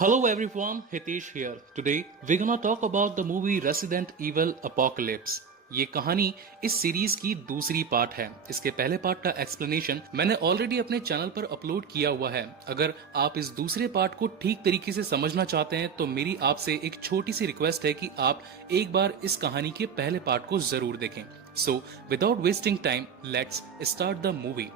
Hello everyone, Hitesh here. Today we're gonna talk about the movie Resident Evil Apocalypse. ये कहानी इस series की दूसरी पार्ट है। इसके पहले पार्ट का एक्सप्लेनेशन मैंने ऑलरेडी अपने चैनल पर अपलोड किया हुआ है। अगर आप इस दूसरे पार्ट को ठीक तरीके से समझना चाहते हैं तो मेरी आपसे एक छोटी सी रिक्वेस्ट है कि आप एक बार इस कहानी के पहले पार्ट को जरूर देखें। So without wasting time let's start the movie.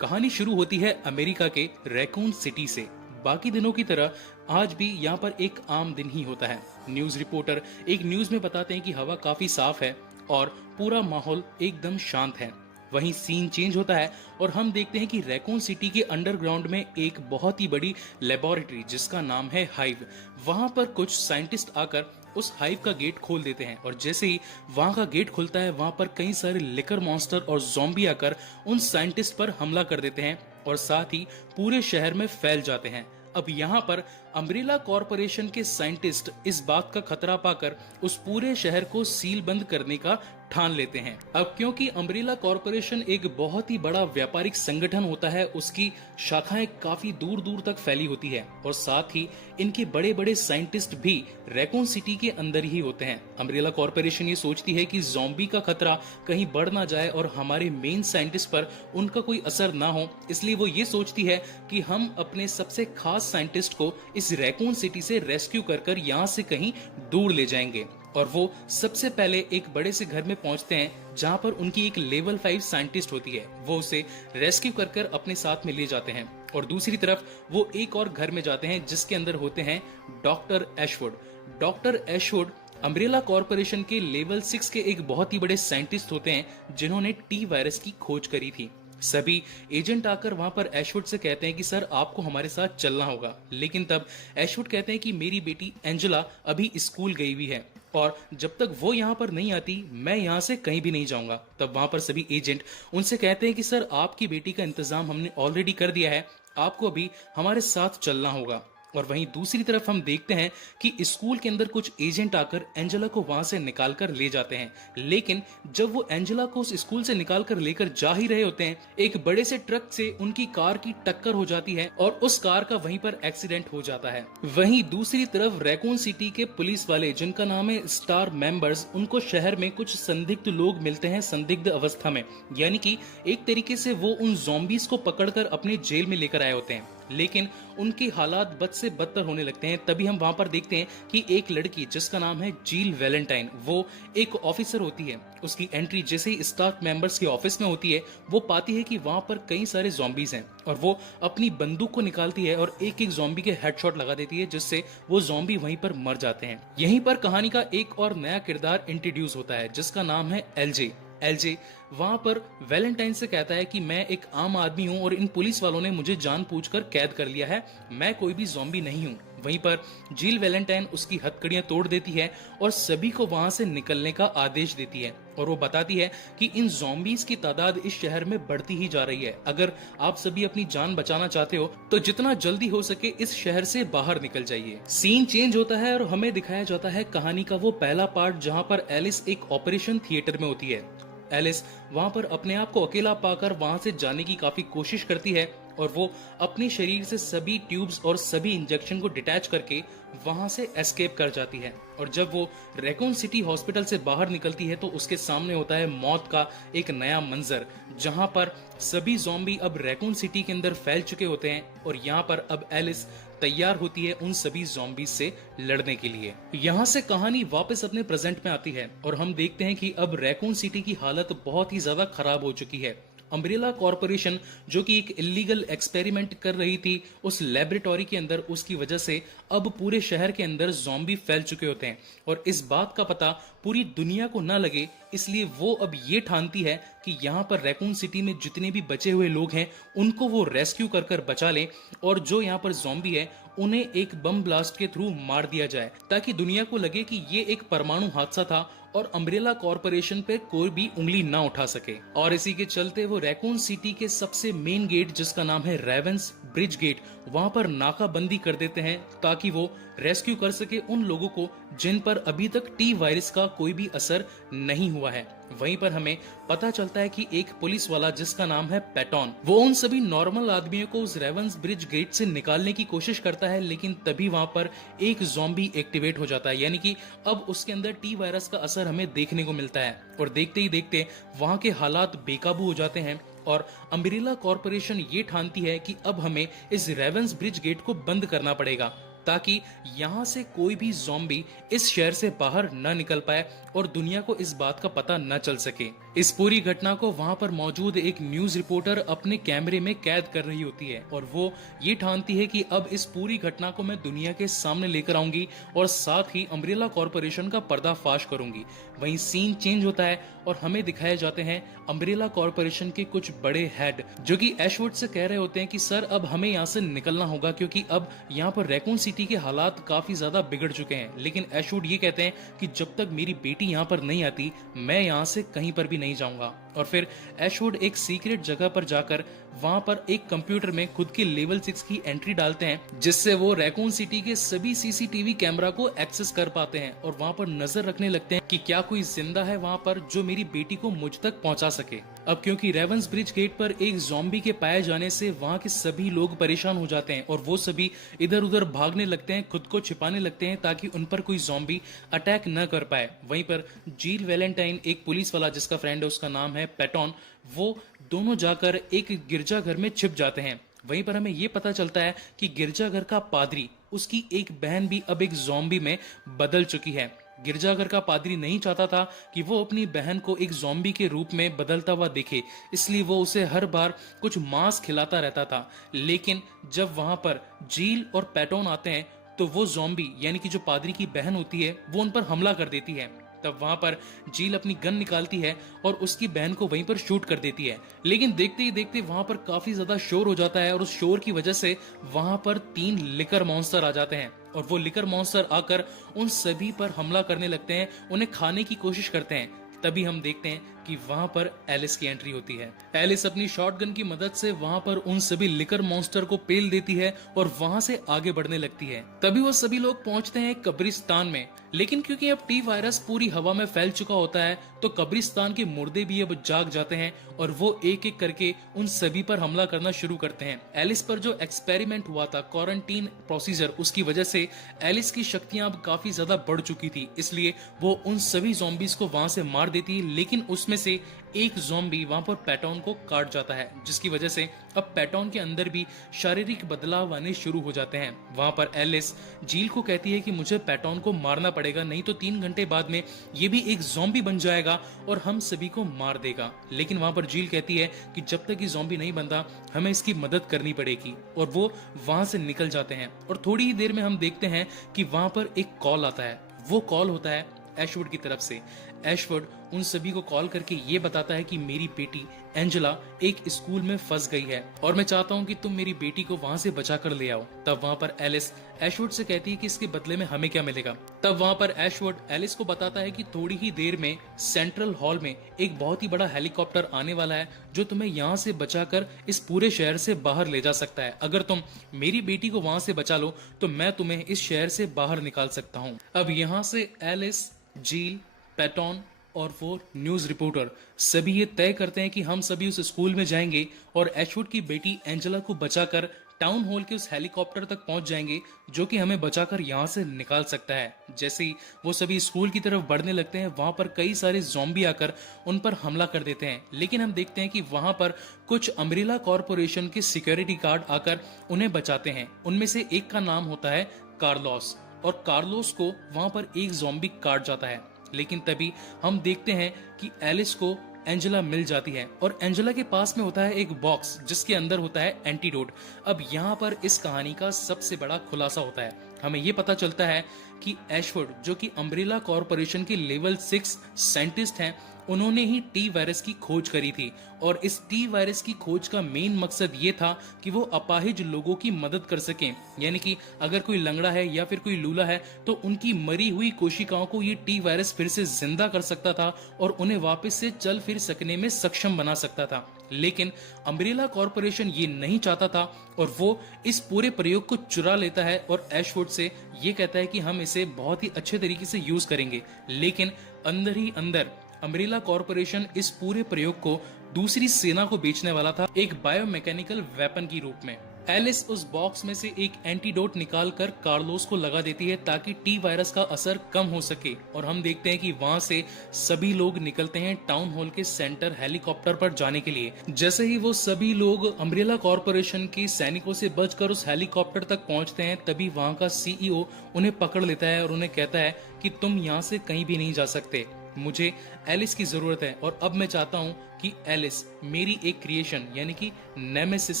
कहानी शुरू होती है अमेरिका के रैकून सिटी से। बाकी दिनों की तरह आज भी यहाँ पर एक आम दिन ही होता है। न्यूज रिपोर्टर एक न्यूज में बताते हैं कि हवा काफी साफ है और पूरा माहौल एकदम शांत है। वहीं सीन चेंज होता है और हम देखते हैं कि रैकून सिटी के अंडरग्राउंड में एक बहुत ही बड़ी लेबोरेटरी जिसका नाम है हाइव, वहां पर कुछ साइंटिस्ट आकर उस हाइव का गेट खोल देते हैं और जैसे ही वहां का गेट खुलता है वहां पर कई सारे लिकर मॉन्स्टर और ज़ॉम्बी आकर उन साइंटिस्ट पर हमला कर देते हैं और साथ ही पूरे शहर में फैल जाते हैं। अब यहाँ पर अम्ब्रेला कॉरपोरेशन के साइंटिस्ट इस बात का खतरा पाकर उस पूरे शहर को सील बंद करने का ठान लेते हैं। अब क्योंकि अम्ब्रेला कॉरपोरेशन एक बहुत ही बड़ा व्यापारिक संगठन होता है, उसकी शाखाएं काफी दूर दूर तक फैली होती है और साथ ही इनके बड़े बड़े साइंटिस्ट भी रैकून सिटी के अंदर ही होते हैं। अम्ब्रेला कॉरपोरेशन ये सोचती है कि ज़ॉम्बी का खतरा कहीं बढ़ ना जाए और हमारे मेन साइंटिस्ट पर उनका कोई असर ना हो, इसलिए वो ये सोचती है कि हम अपने सबसे खास साइंटिस्ट को इस रैकून सिटी से रेस्क्यू कर यहाँ से कहीं दूर ले जाएंगे। और वो सबसे पहले एक बड़े से घर में पहुंचते हैं जहां पर उनकी एक लेवल 5 साइंटिस्ट होती है। वो उसे रेस्क्यू कर अपने साथ में ले जाते हैं और दूसरी तरफ वो एक और घर में जाते हैं जिसके अंदर होते हैं doctor ashwood. Doctor ashwood umbrella corporation के लेवल 6 के एक बहुत ही बड़े साइंटिस्ट होते हैं जिन्होंने टी वायरस की खोज करी थी। सभी एजेंट आकर वहां पर एशवुड से कहते हैं कि सर आपको हमारे साथ चलना होगा, लेकिन तब एशवुड कहते हैं कि मेरी बेटी एंजेला अभी स्कूल गई हुई है और जब तक वो यहाँ पर नहीं आती मैं यहाँ से कहीं भी नहीं जाऊंगा। तब वहां पर सभी एजेंट उनसे कहते हैं कि सर आपकी बेटी का इंतजाम हमने ऑलरेडी कर दिया है, आपको अभी हमारे साथ चलना होगा। और वहीं दूसरी तरफ हम देखते हैं कि स्कूल के अंदर कुछ एजेंट आकर एंजेला को वहां से निकाल कर ले जाते हैं, लेकिन जब वो एंजेला को उस स्कूल से निकाल कर लेकर जा ही रहे होते हैं एक बड़े से ट्रक से उनकी कार की टक्कर हो जाती है और उस कार का वहीं पर एक्सीडेंट हो जाता है। वहीं दूसरी तरफ रैकून सिटी के पुलिस वाले जिनका नाम है स्टार मेंबर्स, उनको शहर में कुछ संदिग्ध लोग मिलते हैं संदिग्ध अवस्था में, यानी कि एक तरीके से वो उन ज़ॉम्बीज को पकड़कर अपने जेल में लेकर आए होते हैं, लेकिन उनके हालात बद से बदतर होने लगते हैं। तभी हम वहां पर देखते हैं कि एक लड़की जिसका नाम है जील वैलेंटाइन, वो एक ऑफिसर होती है। उसकी एंट्री जैसे ही स्टाफ मेंबर्स के ऑफिस में होती है वो पाती है कि वहां पर कई सारे ज़ॉम्बीज हैं और वो अपनी बंदूक को निकालती है और एक एक ज़ॉम्बी के हेडशॉट लगा देती है जिससे वो ज़ॉम्बी वहीं पर मर जाते हैं। यहीं पर कहानी का एक और नया किरदार इंट्रोड्यूस होता है जिसका नाम है एलजे। एलजे वहां पर वैलेंटाइन से कहता है कि मैं एक आम आदमी हूं और इन पुलिस वालों ने मुझे जानबूझकर कैद कर लिया है, मैं कोई भी ज़ॉम्बी नहीं हूं। वहीं पर जील वैलेंटाइन उसकी हथकड़ियां तोड़ देती है और सभी को वहां से निकलने का आदेश देती है और वो बताती है कि इन ज़ॉम्बीज की तादाद इस शहर में बढ़ती ही जा रही है। अगर आप सभी अपनी जान बचाना चाहते हो तो जितना जल्दी हो सके इस शहर से बाहर निकल जाइए। सीन चेंज होता है और हमें दिखाया जाता है कहानी का वो पहला पार्ट जहाँ पर एलिस एक ऑपरेशन थिएटर में होती है। एलिस वहां पर अपने आप को अकेला पाकर वहां से जाने की काफी कोशिश करती है और वो अपने शरीर से सभी ट्यूब्स और सभी इंजेक्शन को डिटैच करके वहां से एस्केप कर जाती है। और जब वो रैकून सिटी हॉस्पिटल से बाहर निकलती है तो उसके सामने होता है मौत का एक नया मंजर, जहां पर सभी ज़ॉम्बी अब रैकून सिटी के अंदर फैल चुके होते हैं और यहाँ पर अब एलिस तैयार होती है उन सभी ज़ॉम्बीज से लड़ने के लिए। यहाँ से कहानी वापस अपने प्रेजेंट में आती है और हम देखते हैं कि अब रैकून सिटी की हालत बहुत ही ज्यादा खराब हो चुकी है। अम्ब्रेला कॉरपोरेशन जो कि एक इलीगल एक्सपेरिमेंट कर रही थी उस लेबोरेटरी के अंदर, उसकी वजह से अब पूरे शहर के अंदर ज़ॉम्बी फैल चुके होते हैं और इस बात का पता पूरी दुनिया को न लगे, इसलिए वो अब ये ठानती है कि यहाँ पर रैकून सिटी में जितने भी बचे हुए लोग हैं उनको वो रेस्क्यू कर बचा लें और जो यहाँ पर ज़ॉम्बी है उन्हें एक बम ब्लास्ट के थ्रू मार दिया जाए ताकि दुनिया को लगे कि ये एक परमाणु हादसा था और अम्ब्रेला कॉरपोरेशन पे कोई भी उंगली ना उठा सके। और इसी के चलते वो रैकून सिटी के सबसे मेन गेट जिसका नाम है रेवेंस ब्रिज गेट, वहां पर नाकाबंदी कर देते हैं ताकि वो रेस्क्यू कर सके उन लोगों को जिन पर अभी तक टी वायरस का कोई भी असर नहीं हुआ है। वहीं पर हमें पता चलता है कि एक पुलिस वाला जिसका नाम है पैटॉन, वो उन सभी नॉर्मल आदमियों को उस रेवंस ब्रिज गेट से निकालने की कोशिश करता है, लेकिन तभी वहां पर एक ज़ॉम्बी एक्टिवेट हो जाता है, यानी कि अब उसके अंदर टी वायरस का असर हमें देखने को मिलता है। और देखते ही देखते वहां के हालात बेकाबू हो जाते हैं और अम्ब्रेला कॉरपोरेशन ये ठानती है कि अब हमें इस रेवंस ब्रिज गेट को बंद करना पड़ेगा ताकि यहाँ से कोई भी ज़ॉम्बी इस शहर से बाहर न निकल पाए और दुनिया को इस बात का पता न चल सके। इस पूरी घटना को वहाँ पर मौजूद एक न्यूज रिपोर्टर अपने कैमरे में कैद कर रही होती है और वो ये ठानती है कि अब इस पूरी घटना को मैं दुनिया के सामने लेकर आऊंगी और साथ ही अम्ब्रेला कॉरपोरेशन का पर्दाफाश करूंगी। वहीं सीन चेंज होता है और हमें दिखाए जाते हैं अम्ब्रेला कॉरपोरेशन के कुछ बड़े हेड जो कि एशवुड से कह रहे होते हैं कि सर अब हमें यहाँ से निकलना होगा क्योंकि अब यहाँ पर रैकून सिटी के हालात काफी ज्यादा बिगड़ चुके हैं। लेकिन एशवुड ये कहते हैं कि जब तक मेरी बेटी यहाँ पर नहीं आती मैं यहाँ से कहीं पर भी नहीं जाऊंगा। और फिर एशवुड एक सीक्रेट जगह पर जाकर वहां पर एक कंप्यूटर में खुद की लेवल 6 की एंट्री डालते हैं जिससे वो रैकून सिटी के सभी सीसीटीवी कैमरा को एक्सेस कर पाते हैं और वहां पर नजर रखने लगते हैं कि क्या कोई जिंदा है वहां पर जो मेरी बेटी को मुझ तक पहुंचा सके। अब क्योंकि रेवंस ब्रिज गेट पर एक ज़ॉम्बी के पाए जाने से वहां के सभी लोग परेशान हो जाते हैं और वो सभी इधर उधर भागने लगते हैं, खुद को छिपाने लगते हैं ताकि उन पर कोई ज़ॉम्बी अटैक न कर पाए। वहीं पर जील वैलेंटाइन एक पुलिस वाला जिसका फ्रेंड है उसका नाम है पैटॉन, वो दोनों जाकर एक गिरजाघर में छिप जाते हैं। वहीं पर हमें ये पता चलता है कि गिरजाघर का पादरी, उसकी एक बहन भी अब एक ज़ॉम्बी में बदल चुकी है। गिरजाघर का पादरी नहीं चाहता था कि वो अपनी बहन को एक ज़ॉम्बी के रूप में बदलता हुआ देखे, इसलिए वो उसे हर बार कुछ मांस खिलाता रहता था। लेकिन जब वहां पर जील और पैटॉन आते हैं तो वो ज़ॉम्बी यानी कि जो पादरी की बहन होती है वो उन पर हमला कर देती है। तब वहां पर जील अपनी गन निकालती है और उसकी बहन को वहीं पर शूट कर देती है। लेकिन देखते ही देखते वहां पर काफी ज्यादा शोर हो जाता है और उस शोर की वजह से वहां पर 3 लिकर मॉन्स्टर आ जाते हैं और वो लिकर मॉन्स्टर आकर उन सभी पर हमला करने लगते हैं, उन्हें खाने की कोशिश करते हैं। तभी हम देखते हैं कि वहां पर एलिस की एंट्री होती है। एलिस अपनी शॉटगन की मदद से वहां पर उन सभी लिकर मॉन्स्टर को पेल देती है और वहां से आगे बढ़ने लगती है। तभी वो सभी लोग पहुंचते हैं कब्रिस्तान में, लेकिन क्योंकि अब टी वायरस पूरी हवा में फैल चुका होता है तो कब्रिस्तान के मुर्दे भी अब जाग जाते हैं और वो एक एक करके उन सभी पर हमला करना शुरू करते हैं। एलिस पर जो एक्सपेरिमेंट हुआ था क्वारंटीन प्रोसीजर, उसकी वजह से एलिस की शक्तियां अब काफी ज्यादा बढ़ चुकी थी, इसलिए वो उन सभी ज़ॉम्बीज को वहां से मार देती है। लेकिन उसमें से एक ज़ॉम्बी वहां पर पैटॉन को काट जाता है, जिसकी वजह से अब पैटॉन के अंदर भी शारीरिक बदलाव आने शुरू हो जाते हैं। वहां पर एलिस जील को कहती है कि मुझे पैटॉन को मारना पड़ेगा, नहीं तो 3 घंटे बाद में ये भी एक ज़ॉम्बी बन जाएगा और हम सभी को मार देगा। लेकिन वहां पर जील कहती है कि जब तक ये ज़ॉम्बी नहीं बनता हमें इसकी मदद करनी पड़ेगी और वो वहां से निकल जाते हैं। और थोड़ी ही देर में हम देखते हैं कि वहां पर एक कॉल आता है। वो कॉल होता है एशवुड की तरफ से। एशवुड उन सभी को कॉल करके ये बताता है कि मेरी बेटी एंजेला एक स्कूल में फंस गई है और मैं चाहता हूँ कि तुम मेरी बेटी को वहां से बचा कर ले आओ। तब वहां पर एलिस एशवुड से कहती है कि इसके बदले में हमें क्या मिलेगा। तब वहां पर एशवुड एलिस को बताता है कि थोड़ी ही देर में सेंट्रल हॉल में एक बहुत ही बड़ा हेलीकॉप्टर आने वाला है जो तुम्हें यहाँ से बचाकर इस पूरे शहर से बाहर ले जा सकता है। अगर तुम मेरी बेटी को वहां से बचा लो तो मैं तुम्हें इस शहर से बाहर निकाल सकता हूँ। अब यहाँ से एलिस, जील, पैटॉन और वो न्यूज रिपोर्टर सभी ये तय करते हैं कि हम सभी उस स्कूल में जाएंगे और एशवुड की बेटी एंजेला को बचाकर टाउन हॉल के उस हेलीकॉप्टर तक पहुंच जाएंगे जो कि हमें बचाकर यहाँ से निकाल सकता है। जैसे ही वो सभी स्कूल की तरफ बढ़ने लगते हैं वहां पर कई सारे ज़ॉम्बी आकर उन पर हमला कर देते हैं। लेकिन हम देखते हैं कि वहां पर कुछ अम्ब्रेला कॉरपोरेशन के सिक्योरिटी गार्ड आकर उन्हें बचाते हैं। उनमें से एक का नाम होता है कार्लोस और कार्लोस को वहां पर एक ज़ॉम्बी काट जाता है। लेकिन तभी हम देखते हैं कि एलिस को एंजेला मिल जाती है और एंजेला के पास में होता है एक बॉक्स जिसके अंदर होता है एंटीडोट। अब यहाँ पर इस कहानी का सबसे बड़ा खुलासा होता है। हमें ये पता चलता है कि एशवुड जो कि अम्ब्रेला कॉरपोरेशन के लेवल 6 साइंटिस्ट हैं, उन्होंने ही टी वायरस की खोज करी थी और इस टी वायरस की खोज का मेन मकसद ये था कि वो अपाहिज लोगों की मदद कर सकें। यानी कि अगर कोई लंगड़ा है या फिर कोई लूला है तो उनकी मरी हुई कोशिकाओं को ये टी वायरस फिर से जिंदा कर सकता था और उन्हें वापस से चल फिर सकने में सक्षम बना सकता था। लेकिन अम्ब्रेला कॉरपोरेशन ये नहीं चाहता था और वो इस पूरे प्रयोग को चुरा लेता है और एशवुड से ये कहता है कि हम इसे बहुत ही अच्छे तरीके से यूज करेंगे। लेकिन अंदर ही अंदर अम्ब्रेला कॉरपोरेशन इस पूरे प्रयोग को दूसरी सेना को बेचने वाला था, एक बायोमैकेनिकल वेपन की रूप में। एलिस उस बॉक्स में से एक एंटीडोट निकालकर कार्लोस को लगा देती है ताकि टी वायरस का असर कम हो सके, और हम देखते हैं कि वहां से सभी लोग निकलते हैं टाउन हॉल के सेंटर हेलीकॉप्टर पर जाने के लिए। जैसे ही वो सभी लोग अम्ब्रेला कॉरपोरेशन के सैनिकों से बचकर उस हेलीकॉप्टर तक पहुंचते हैं, तभी वहां का सीईओ उन्हें पकड़ लेता है और उन्हें कहता है कि तुम यहाँ से कहीं भी नहीं जा सकते, मुझे एलिस की जरूरत है और अब मैं चाहता हूँ कि एलिस मेरी एक क्रिएशन यानी कि नेमेसिस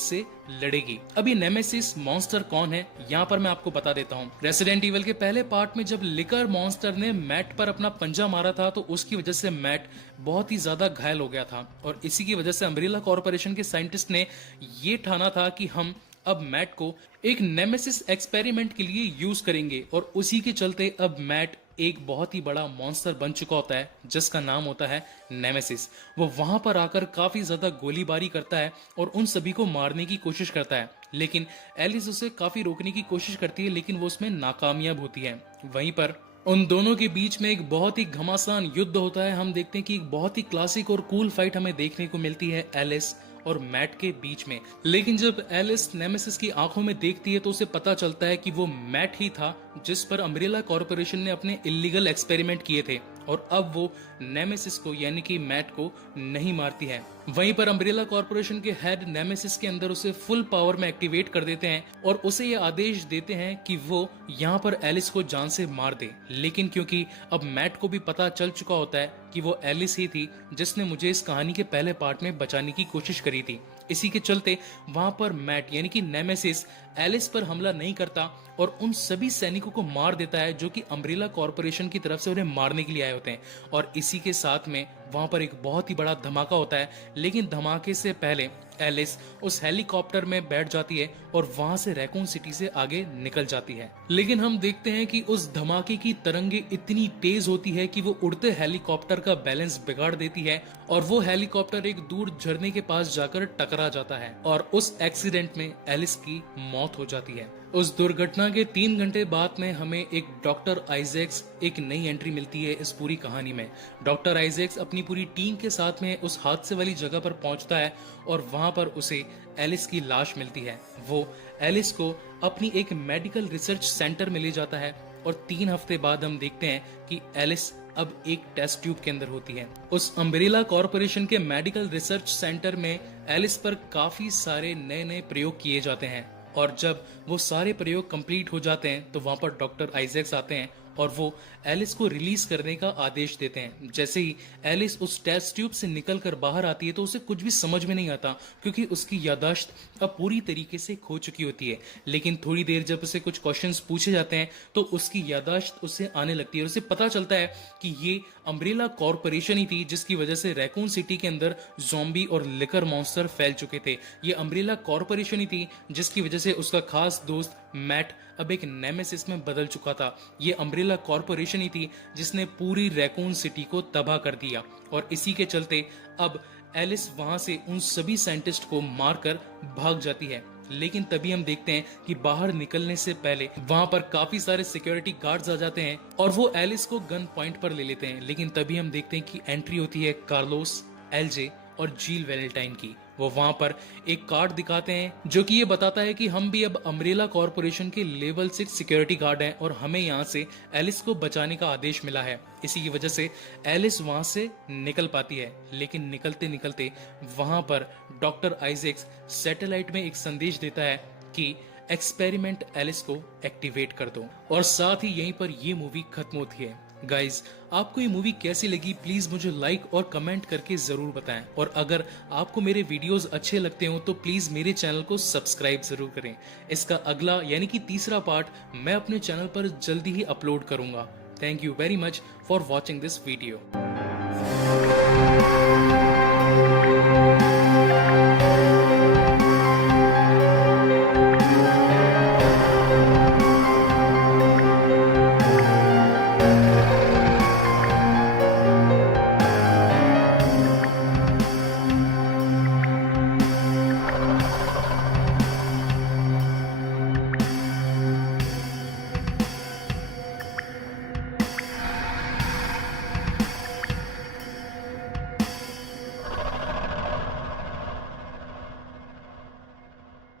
से लड़ेगी। अब ये नेमेसिस मॉन्स्टर कौन है, यहाँ पर मैं आपको बता देता हूँ। रेसिडेंट इविल के पहले पार्ट में जब लिकर मॉन्स्टर ने मैट पर अपना पंजा मारा था, तो उसकी वजह से मैट बहुत ही ज्यादा घायल हो गया था, और इसी की वजह से अम्ब्रेला कॉर्पोरेशन के साइंटिस्ट ने ये ठाना था कि हम अब मैट को एक नेमेसिस एक्सपेरिमेंट के लिए यूज करेंगे, और उसी के चलते अब मैट एक बहुत ही बड़ा मॉन्स्टर बन चुका होता है जिसका नाम होता है नेमेसिस। वो वहां पर आकर काफी ज्यादा गोलीबारी करता है और उन सभी को मारने की कोशिश करता है, लेकिन एलिस उसे काफी रोकने की कोशिश करती है, लेकिन वो उसमें नाकामयाब होती है। वहीं पर उन दोनों के बीच में एक बहुत ही घमासान युद्ध होता है। हम देखते हैं कि एक बहुत ही क्लासिक और कूल फाइट हमें देखने को मिलती है एलिस और मैट के बीच में। लेकिन जब एलिस नेमेसिस की आंखों में देखती है तो उसे पता चलता है कि वो मैट ही था जिस पर अम्ब्रेला कॉर्पोरेशन ने अपने इलीगल एक्सपेरिमेंट किए थे, और अब वो नेमेसिस को यानी कि मैट को नहीं मारती है। वहीं पर अम्ब्रेला कॉर्पोरेशन के हेड नेमेसिस के अंदर उसे फुल पावर में एक्टिवेट कर देते हैं और उसे ये आदेश देते हैं कि वो यहाँ पर एलिस को जान से मार दे। लेकिन क्योंकि अब मैट को भी पता चल चुका होता है कि वो एलिस ही थी जिसने मुझे इस कहानी के पहले पार्ट में बचाने की कोशिश करी थी, इसी के चलते वहां पर मैट यानी कि नेमेसिस एलिस पर हमला नहीं करता और उन सभी सैनिकों को मार देता है जो कि अम्ब्रेला कॉर्पोरेशन की तरफ से उन्हें मारने के लिए आए होते हैं। और इसी के साथ में वहां पर एक बहुत ही बड़ा धमाका होता है, लेकिन धमाके से पहले एलिस उस हेलीकॉप्टर में बैठ जाती है और वहां से रैकून सिटी से आगे निकल जाती है। लेकिन हम देखते हैं कि उस धमाके की तरंगे इतनी तेज होती है कि वो उड़ते हेलीकॉप्टर का बैलेंस बिगाड़ देती है और वो हेलीकॉप्टर एक दूर झरने के पास जाकर टकरा जाता है और उस एक्सीडेंट में एलिस की मौत हो जाती है। उस दुर्घटना के 3 घंटे बाद में हमें एक डॉक्टर आइजैक्स एक नई एंट्री मिलती है इस पूरी कहानी में। डॉक्टर आइजैक्स अपनी पूरी टीम के साथ में उस हादसे वाली जगह पर पहुंचता है और वहां पर उसे एलिस की लाश मिलती है। वो एलिस को अपनी एक मेडिकल रिसर्च सेंटर में ले जाता है और 3 हफ्ते बाद हम देखते हैं कि एलिस अब एक टेस्ट ट्यूब के अंदर होती है। उस अम्ब्रेला कॉर्पोरेशन के मेडिकल रिसर्च सेंटर में एलिस पर काफी सारे नए नए प्रयोग किए जाते हैं और जब वो सारे प्रयोग कंप्लीट हो जाते हैं तो वहां पर डॉक्टर आइजैक्स आते हैं और वो एलिस को रिलीज करने का आदेश देते हैं। जैसे ही एलिस उस टेस्ट ट्यूब से निकलकर बाहर आती है तो उसे कुछ भी समझ में नहीं आता क्योंकि उसकी याददाश्त अब पूरी तरीके से खो चुकी होती है। लेकिन थोड़ी देर जब उसे कुछ क्वेश्चंस पूछे जाते हैं तो उसकी याददाश्त उससे आने लगती है और उसे पता चलता है कि ये अम्ब्रेला कॉर्पोरेशन ही थी जिसकी वजह से रैकून सिटी के अंदर ज़ॉम्बी और लिकर मॉन्स्टर फैल चुके थे। ये अम्ब्रेला कॉर्पोरेशन ही थी जिसकी वजह से उसका खास दोस्त मैट अब एक नेमेसिस में बदल चुका था। ये अम्ब्रेला कॉर्पोरेशन ही थी जिसने पूरी रैकून सिटी को तबाह कर दिया और इसी के चलते अब एलिस वहां से उन सभी साइंटिस्ट को मारकर भाग जाती है। लेकिन तभी हम देखते हैं कि बाहर निकलने से पहले वहां पर काफी सारे सिक्योरिटी गार्ड्स आ जाते हैं और वो एलिस को गन पॉइंट पर ले लेते हैं। लेकिन तभी हम देखते हैं कि एंट्री होती है कार्लोस, एलजे और जील वैलेंटाइन की। वो वहां पर एक कार्ड दिखाते हैं जो कि ये बताता है कि हम भी अब अम्ब्रेला कॉर्पोरेशन के लेवल 6 सिक्योरिटी गार्ड हैं और हमें यहाँ से एलिस को बचाने का आदेश मिला है। इसी की वजह से एलिस वहां से निकल पाती है। लेकिन निकलते निकलते वहां पर डॉक्टर आइजैक्स सैटेलाइट में एक संदेश देता है कि एक्सपेरिमेंट एलिस को एक्टिवेट कर दो और साथ ही यहीं पर ये मूवी खत्म होती है। गाइज, आपको ये मूवी कैसी लगी प्लीज मुझे लाइक और कमेंट करके जरूर बताएं और अगर आपको मेरे वीडियोस अच्छे लगते हो तो प्लीज मेरे चैनल को सब्सक्राइब जरूर करें। इसका अगला यानी कि तीसरा पार्ट मैं अपने चैनल पर जल्दी ही अपलोड करूंगा। Thank you very much for watching this video.